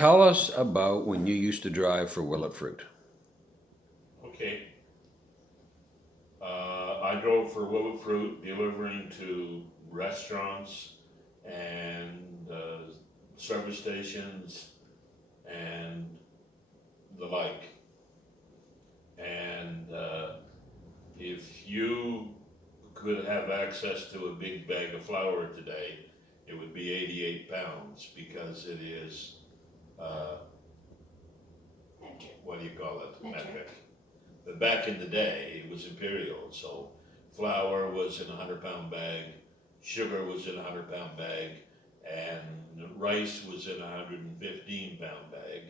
Tell us about when you used to drive for Willet Fruit. Okay. I drove for Willow Fruit, delivering to restaurants and service stations and the like. And if you could have access to a big bag of flour today, it would be 88 pounds because it is, uh, what do you call it? Metric. But back in the day, it was imperial, so flour was in a 100 pound bag, sugar was in a 100 pound bag, and rice was in a 115 pound bag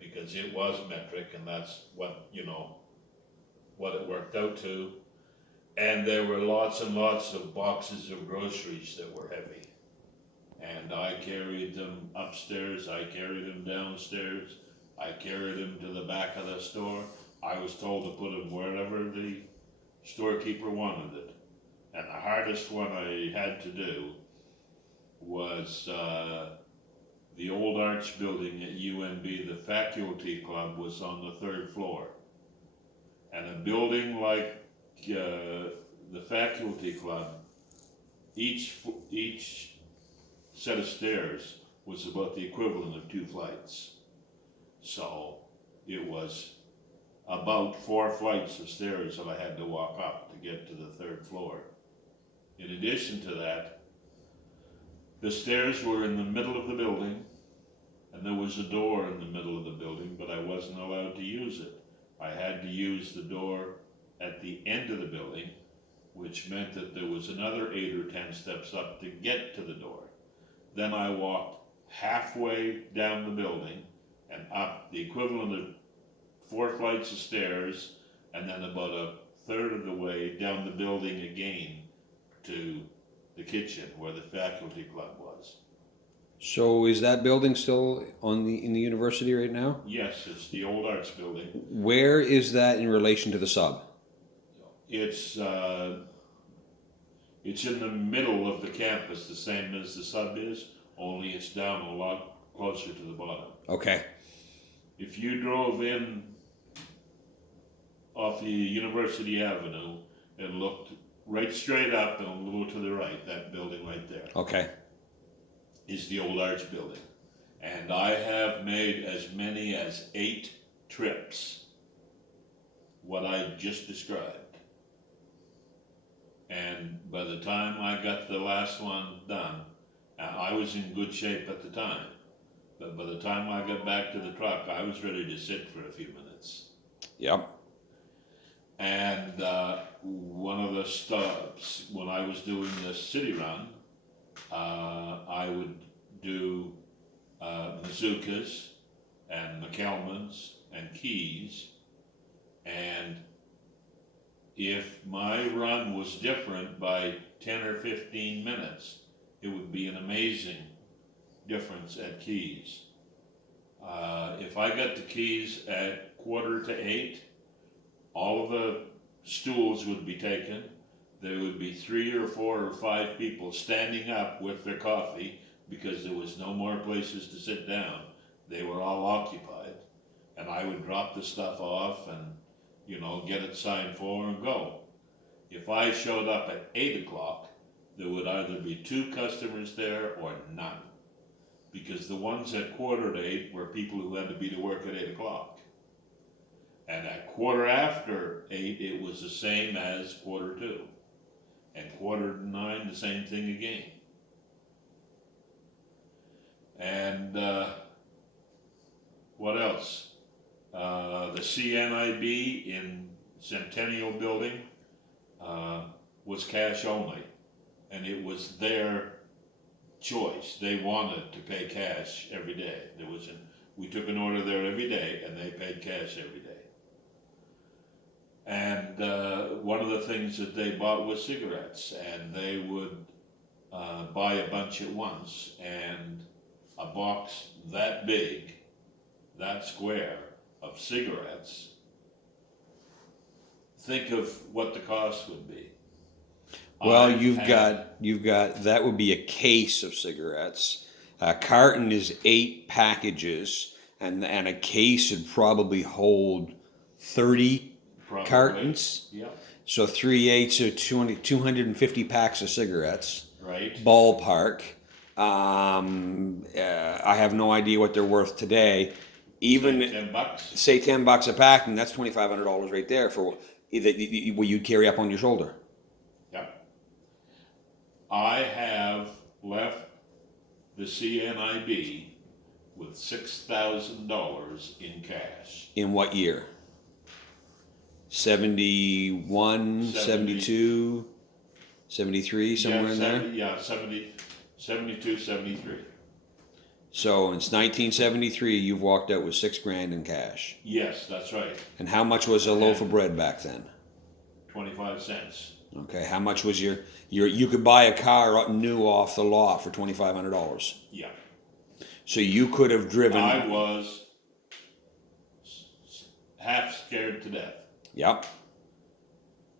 because it was metric, and that's what it worked out to. And there were lots and lots of boxes of groceries that were heavy. And I carried them upstairs, I carried them downstairs, I carried them to the back of the store. I was told to put them wherever the storekeeper wanted it. And the hardest one I had to do was the old arch building at UNB. The faculty club was on the third floor. And a building like the faculty club, each set of stairs was about the equivalent of 2 flights. So it was about 4 flights of stairs that I had to walk up to get to the third floor. In addition to that, the stairs were in the middle of the building, and there was a door in the middle of the building, but I wasn't allowed to use it. I had to use the door at the end of the building, which meant that there was another 8 or 10 steps up to get to the door. Then I walked halfway down the building and up the equivalent of 4 flights of stairs, and then about a third of the way down the building again to the kitchen where the faculty club was. So is that building still in the university right now? Yes, it's the old arts building. Where is that in relation to the sub? It's in the middle of the campus, the same as the sub is, only it's down a lot closer to the bottom. Okay. If you drove in off the University Avenue and looked right straight up and a little to the right, that building right there Okay. is the old arch building. And I have made as many as 8 trips, what I just described. And by the time I got the last one done, I was in good shape at the time. But by the time I got back to the truck, I was ready to sit for a few minutes. Yep. And one of the stops, when I was doing the city run, I would do Mazookas and McElmans and Keys. And if my run was different by 10 or 15 minutes, it would be an amazing difference at Keys. If I got to Keys at 7:45, all of the stools would be taken. There would be 3 or 4 or 5 people standing up with their coffee because there was no more places to sit down. They were all occupied. And I would drop the stuff off and, get it signed for and go. If I showed up at 8 o'clock, there would either be 2 customers there or none. Because the ones at 7:45 were people who had to be to work at 8 o'clock. And at 8:15, it was the same as 8:45. And 8:45, the same thing again. And what else? The CNIB in Centennial Building was cash only. And it was their choice. They wanted to pay cash every day. We took an order there every day, and they paid cash every day. And one of the things that they bought was cigarettes, and they would buy a bunch at once, and a box that big, that square of cigarettes, think of what the cost would be. Well, I've you've had- got that would be a case of cigarettes. A carton is 8 packages, and a case would probably hold 30 Probably. cartons. Yep, So 3/8 are 250 packs of cigarettes, right. ballpark. I have no idea what they're worth today. Even Say $10. say $10 a pack, and that's $2,500 right there for what you'd carry up on your shoulder. Yep. I have left the CNIB with $6,000 in cash. In what year? 71, 72, 73, somewhere in there. Yeah, 72, 73. So it's 1973. You've walked out with $6,000 in cash. Yes, that's right. And how much was a loaf of bread back then? 25 cents. Okay, how much was your you could buy a car new off the lot for $2,500. Yeah. So you could have driven. I was half scared to death. Yep.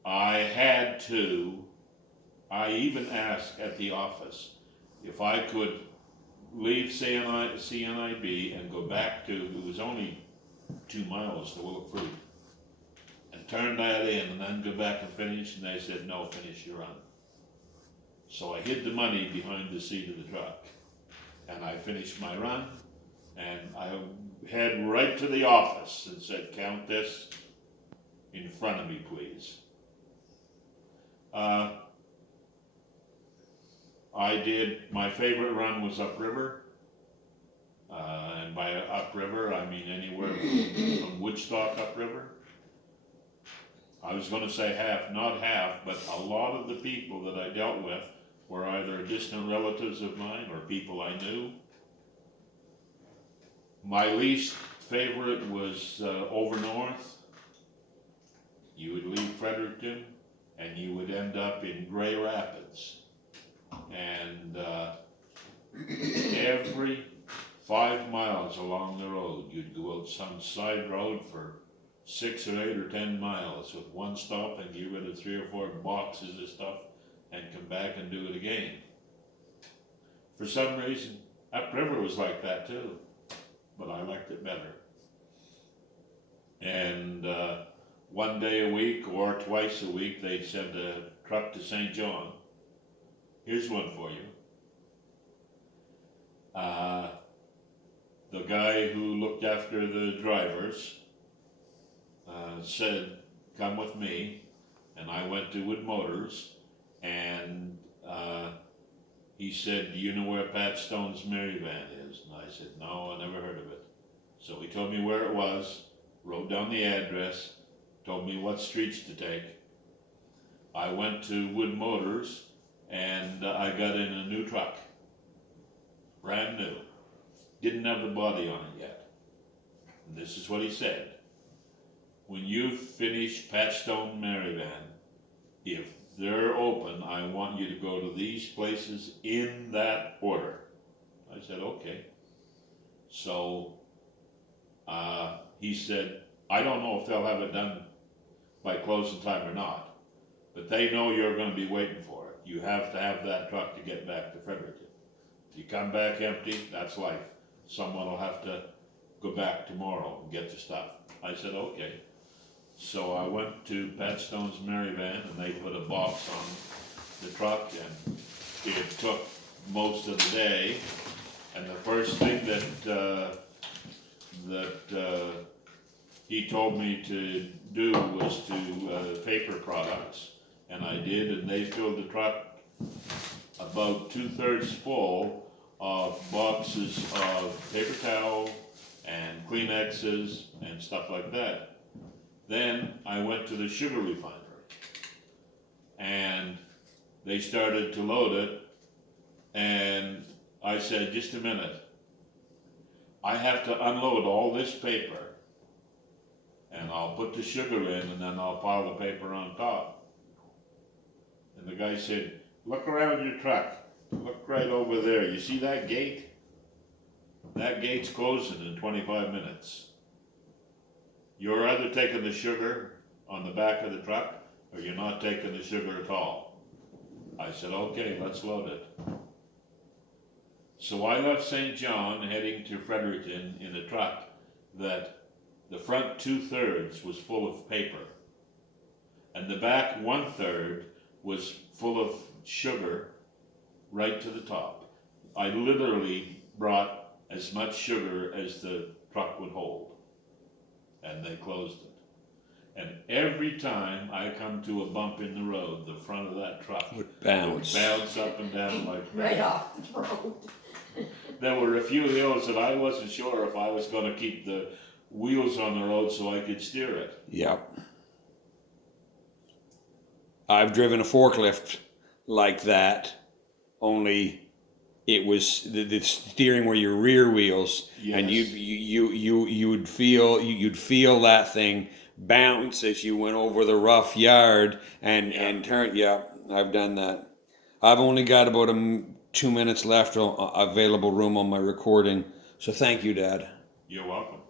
I even asked at the office if I could leave CNIB and go back to, it was only 2 miles to Willow Fruit, and turn that in and then go back and finish, and they said, no, finish your run. So I hid the money behind the seat of the truck, and I finished my run, and I head right to the office and said, count this in front of me, please. My favorite run was upriver. And by upriver, I mean anywhere from Woodstock upriver. I was going to say half, not half, but a lot of the people that I dealt with were either distant relatives of mine or people I knew. My least favorite was over north. You would leave Fredericton and you would end up in Gray Rapids. And every 5 miles along the road, you'd go out some side road for 6 or 8 or 10 miles with one stop and get rid of 3 or 4 boxes of stuff and come back and do it again. For some reason, upriver was like that too, but I liked it better. And one day a week or twice a week, they'd send a truck to St. John. Here's one for you. The guy who looked after the drivers said, come with me, and I went to Wood Motors, and he said, do you know where Pat Stone's Maryvan is? And I said, no, I never heard of it. So he told me where it was, wrote down the address, told me what streets to take. I went to Wood Motors, and I got in a new truck, brand new. Didn't have the body on it yet. And this is what he said. When you finish Pat Stone Maryvan, if they're open, I want you to go to these places in that order. I said, okay. So he said, I don't know if they'll have it done by closing time or not, but they know you're going to be waiting for it. You have to have that truck to get back to Fredericton. If you come back empty, that's life. Someone will have to go back tomorrow and get the stuff. I said, okay. So I went to Pat Stone's Maryvan, and they put a box on the truck, and it took most of the day. And the first thing that he told me to do was to paper products, and I did, and they filled the truck about 2/3 full of boxes of paper towel and Kleenexes and stuff like that. Then I went to the sugar refinery, and they started to load it, and I said, just a minute, I have to unload all this paper, and I'll put the sugar in, and then I'll pile the paper on top. And the guy said, look around your truck, look right over there, you see that gate? That gate's closing in 25 minutes. You're either taking the sugar on the back of the truck, or you're not taking the sugar at all. I said, okay, let's load it. So I left St. John heading to Fredericton in a truck that the front 2/3 was full of paper, and the back 1/3 was full of sugar right to the top. I literally brought as much sugar as the truck would hold, and they closed it. And every time I come to a bump in the road, the front of that truck Would bounce. would bounce up and down like Right that. off the road. There were a few hills that I wasn't sure if I was gonna keep the wheels on the road so I could steer it. Yep. I've driven a forklift like that, only it was the steering were your rear wheels, and Yes. you'd feel that thing bounce as you went over the rough yard and turn. Yeah, I've done that. I've only got about 2 minutes left available room on my recording, so thank you, Dad. You're welcome.